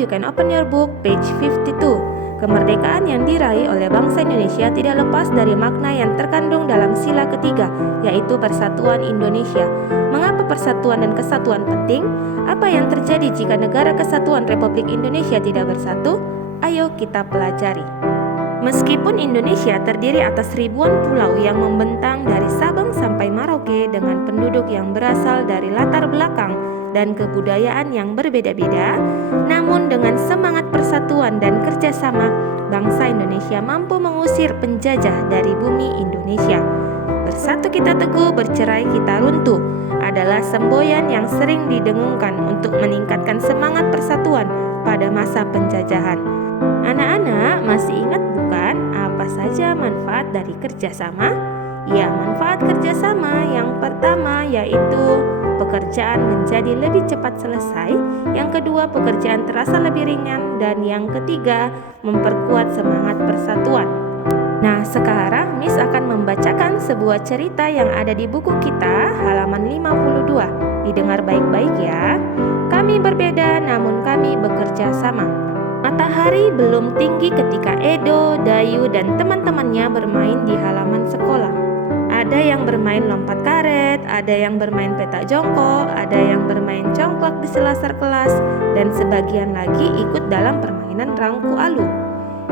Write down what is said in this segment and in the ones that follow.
you can open your book, page 52. Kemerdekaan yang diraih oleh bangsa Indonesia tidak lepas dari makna yang terkandung dalam sila ketiga, yaitu Persatuan Indonesia. Mengapa persatuan dan kesatuan penting? Apa yang terjadi jika negara kesatuan Republik Indonesia tidak bersatu? Ayo kita pelajari. Meskipun Indonesia terdiri atas ribuan pulau yang membentang dari Sabang sampai Merauke dengan penduduk yang berasal dari latar belakang dan kebudayaan yang berbeda-beda, namun dengan semangat persatuan dan kerjasama, bangsa Indonesia mampu mengusir penjajah dari bumi Indonesia. Bersatu kita teguh, bercerai kita runtuh adalah semboyan yang sering didengungkan untuk meningkatkan semangat persatuan pada masa penjajahan. Anak-anak masih ingat bukan apa saja manfaat dari kerjasama? Ya, manfaat kerjasama yang pertama yaitu pekerjaan menjadi lebih cepat selesai, yang kedua pekerjaan terasa lebih ringan, dan yang ketiga memperkuat semangat persatuan. Nah, sekarang Miss akan membacakan sebuah cerita yang ada di buku kita halaman 52. Didengar baik-baik ya. Kami berbeda namun kami bekerja sama. Matahari belum tinggi ketika Edo, Dayu, dan teman-temannya bermain di halaman sekolah. Ada yang bermain lompat karet, ada yang bermain petak jongkok, ada yang bermain congklak di selasar kelas, dan sebagian lagi ikut dalam permainan rangku alu.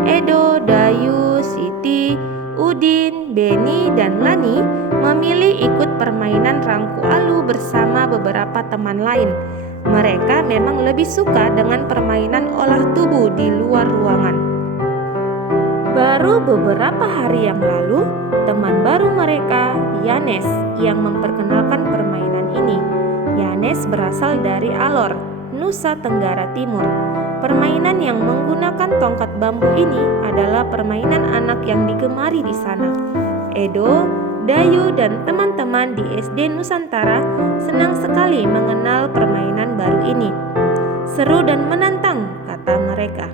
Edo, Dayu, Siti, Udin, Beni, dan Lani memilih ikut permainan rangku alu bersama beberapa teman lain. Mereka memang lebih suka dengan permainan olah tubuh di luar ruangan. Baru beberapa hari yang lalu, teman baru mereka, Yanes, yang memperkenalkan permainan ini. Yanes berasal dari Alor, Nusa Tenggara Timur. Permainan yang menggunakan tongkat bambu ini adalah permainan anak yang digemari di sana. Edo, Dayu, dan teman-teman di SD Nusantara senang sekali mengenal permainan baru ini. Seru dan menantang, kata mereka.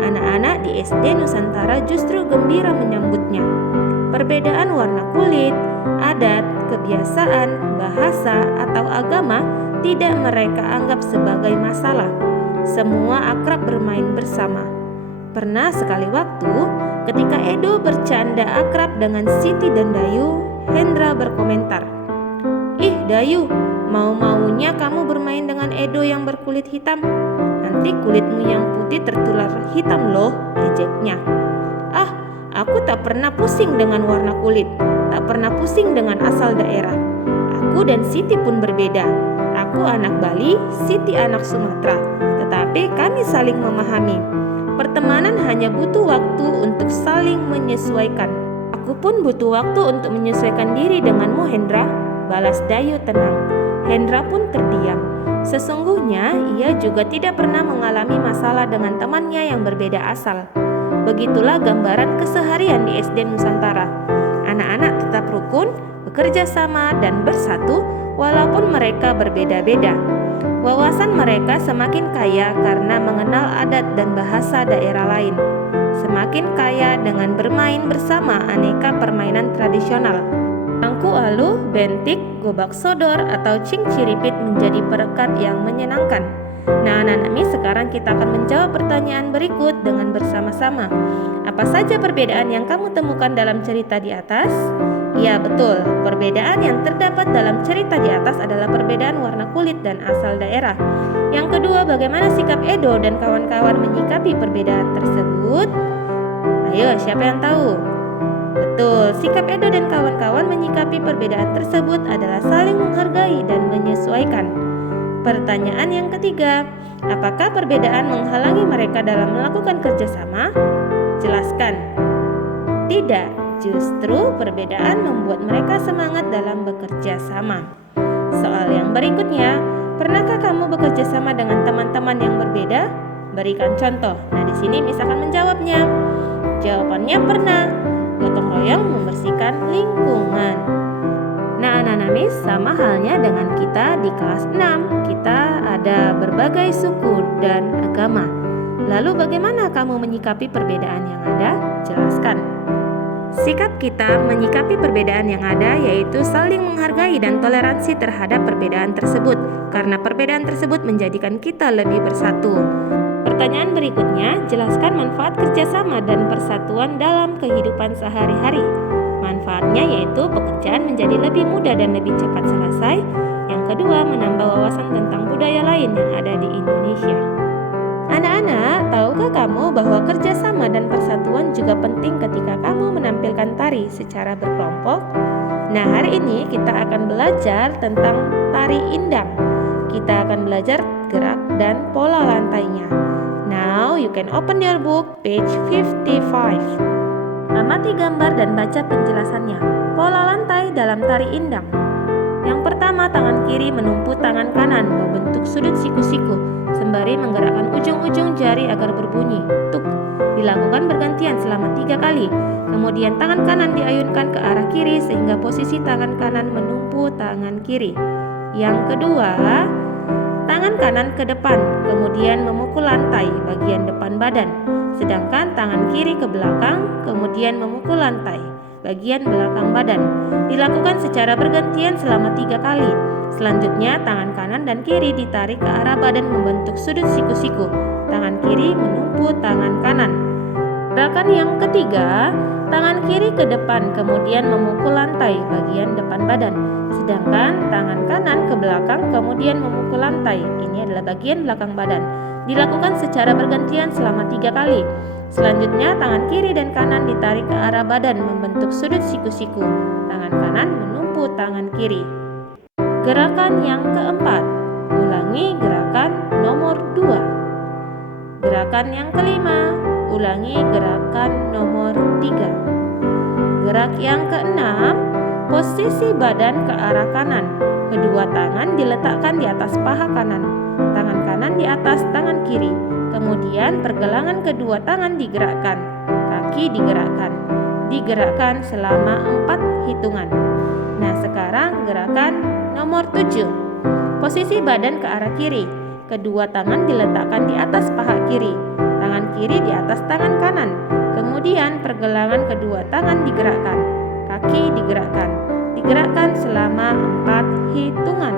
Anak-anak di SD Nusantara justru gembira menyambutnya. Perbedaan warna kulit, adat, kebiasaan, bahasa, atau agama tidak mereka anggap sebagai masalah. Semua akrab bermain bersama. Pernah sekali waktu, ketika Edo bercanda akrab dengan Siti dan Dayu, Hendra berkomentar, "Ih Dayu, mau-maunya kamu bermain dengan Edo yang berkulit hitam. Nanti kulitmu yang putih tertular hitam loh," ejeknya. "Ah, aku tak pernah pusing dengan warna kulit, tak pernah pusing dengan asal daerah. Aku dan Siti pun berbeda. Aku anak Bali, Siti anak Sumatera, tetapi kami saling memahami. Pertemanan hanya butuh waktu untuk saling menyesuaikan. Aku pun butuh waktu untuk menyesuaikan diri denganmu, Hendra," balas Dayu tenang. Hendra pun terdiam. Sesungguhnya ia juga tidak pernah mengalami masalah dengan temannya yang berbeda asal. Begitulah gambaran keseharian di SD Nusantara. Anak-anak tetap rukun, bekerja sama, dan bersatu walaupun mereka berbeda-beda. Wawasan mereka semakin kaya karena mengenal adat dan bahasa daerah lain. Semakin kaya dengan bermain bersama aneka permainan tradisional. Rangku alu, bentik, gobak sodor, atau cingciripit menjadi perekat yang menyenangkan. Nah, anak-anak Miss, sekarang kita akan menjawab pertanyaan berikut dengan bersama-sama. Apa saja perbedaan yang kamu temukan dalam cerita di atas? Ya, betul. Perbedaan yang terdapat dalam cerita di atas adalah perbedaan warna kulit dan asal daerah. Yang kedua, bagaimana sikap Edo dan kawan-kawan menyikapi perbedaan tersebut? Ayo, siapa yang tahu? Betul, sikap Edo dan kawan-kawan menyikapi perbedaan tersebut adalah saling menghargai dan menyesuaikan. Pertanyaan yang ketiga, apakah perbedaan menghalangi mereka dalam melakukan kerjasama? Jelaskan. Tidak, justru perbedaan membuat mereka semangat dalam bekerja sama. Soal yang berikutnya, pernahkah kamu bekerja sama dengan teman-teman yang berbeda? Berikan contoh. Nah, di sini Miss akan menjawabnya. Jawabannya pernah. Gotong royong membersihkan lingkungan. Nah, anak-anak Miss, sama halnya dengan kita di kelas 6. Kita ada berbagai suku dan agama. Lalu bagaimana kamu menyikapi perbedaan yang ada? Jelaskan. Sikap kita menyikapi perbedaan yang ada yaitu saling menghargai dan toleransi terhadap perbedaan tersebut, karena perbedaan tersebut menjadikan kita lebih bersatu. Pertanyaan berikutnya, jelaskan manfaat kerjasama dan persatuan dalam kehidupan sehari-hari. Manfaatnya yaitu pekerjaan menjadi lebih mudah dan lebih cepat selesai. Yang kedua, menambah wawasan tentang budaya lain yang ada di Indonesia. Anak-anak, tahukah kamu bahwa kerjasama dan persatuan juga penting ketika kamu menampilkan tari secara berkelompok? Nah, hari ini kita akan belajar tentang tari indang. Kita akan belajar gerak dan pola lantainya. Now you can open your book, page 55. Amati gambar dan baca penjelasannya. Pola lantai dalam tari indang. Yang pertama, tangan kiri menumpu tangan kanan membentuk sudut siku-siku sembari menggerakkan ujung-ujung jari agar berbunyi tuk. Dilakukan bergantian selama 3 kali. Kemudian tangan kanan diayunkan ke arah kiri sehingga posisi tangan kanan menumpu tangan kiri. Yang kedua, tangan kanan ke depan, kemudian memukul lantai bagian depan badan. Sedangkan tangan kiri ke belakang, kemudian memukul lantai bagian belakang badan. Dilakukan secara bergantian selama 3 kali. Selanjutnya, tangan kanan dan kiri ditarik ke arah badan membentuk sudut siku-siku. Tangan kiri menumpu tangan kanan. Gerakan yang ketiga, tangan kiri ke depan, kemudian memukul lantai bagian depan badan. Sedangkan tangan kanan ke belakang, kemudian memukul lantai. Ini adalah bagian belakang badan. Dilakukan secara bergantian selama 3 kali. Selanjutnya, tangan kiri dan kanan ditarik ke arah badan membentuk sudut siku-siku. Tangan kanan menumpu tangan kiri. Gerakan yang keempat, ulangi gerakan nomor 2. Gerakan yang kelima, ulangi gerakan nomor 3. Gerak yang keenam, posisi badan ke arah kanan. Kedua tangan diletakkan di atas paha kanan. Tangan kanan di atas tangan kiri. Kemudian pergelangan kedua tangan digerakkan. Kaki digerakkan. Digerakkan selama 4 hitungan. Nah, sekarang gerakan nomor 7. Posisi badan ke arah kiri. Kedua tangan diletakkan di atas paha kiri. Tangan kiri di atas tangan kanan. Kemudian pergelangan kedua tangan digerakkan. Kaki digerakkan. Digerakkan selama 4 hitungan.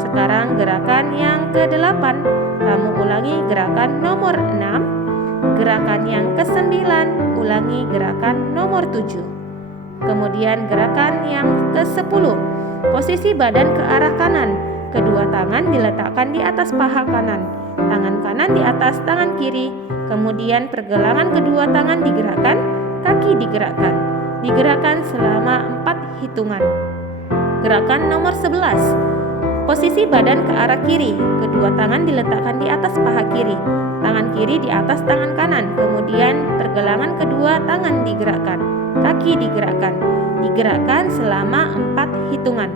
Sekarang gerakan yang ke-8. Kamu ulangi gerakan nomor 6. Gerakan yang ke-9, ulangi gerakan nomor 7. Kemudian gerakan yang ke-10. Posisi badan ke arah kanan. Kedua tangan diletakkan di atas paha kanan. Tangan kanan di atas tangan kiri. Kemudian pergelangan kedua tangan digerakkan. Kaki digerakkan. Digerakkan selama 4 hitungan. Gerakan nomor 11. Posisi badan ke arah kiri. Kedua tangan diletakkan di atas paha kiri. Tangan kiri di atas tangan kanan. Kemudian pergelangan kedua tangan digerakkan. Kaki digerakkan. Digerakkan selama 4 hitungan.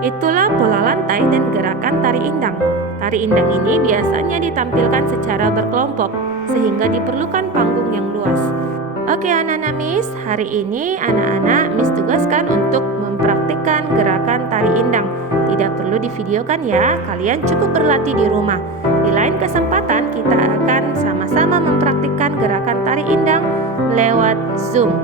Itulah pola lantai dan gerakan tari indang. Tari indang ini biasanya ditampilkan secara berkelompok, sehingga diperlukan panggung yang luas. Oke anak-anak Miss, hari ini anak-anak Miss tugaskan untuk mempraktikkan gerakan tari indang. Tidak perlu divideokan ya, kalian cukup berlatih di rumah. Di lain kesempatan kita akan sama-sama mempraktikkan gerakan tari indang lewat Zoom.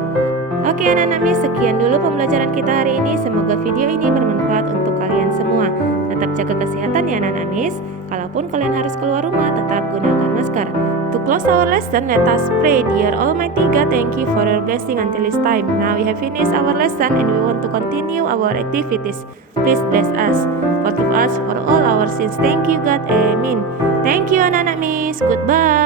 Oke anak-anak Miss, sekian dulu pembelajaran kita hari ini. Semoga video ini bermanfaat untuk kalian semua. Tetap jaga kesehatan ya anak-anak Miss. Kalaupun kalian harus keluar rumah, tetap gunakan masker. To close our lesson, let us pray. Dear Almighty God, thank you for your blessing until this time. Now we have finished our lesson and we want to continue our activities. Please bless us. Forgive us for all our sins. Thank you God. Amen. Thank you anak-anak Miss. Goodbye.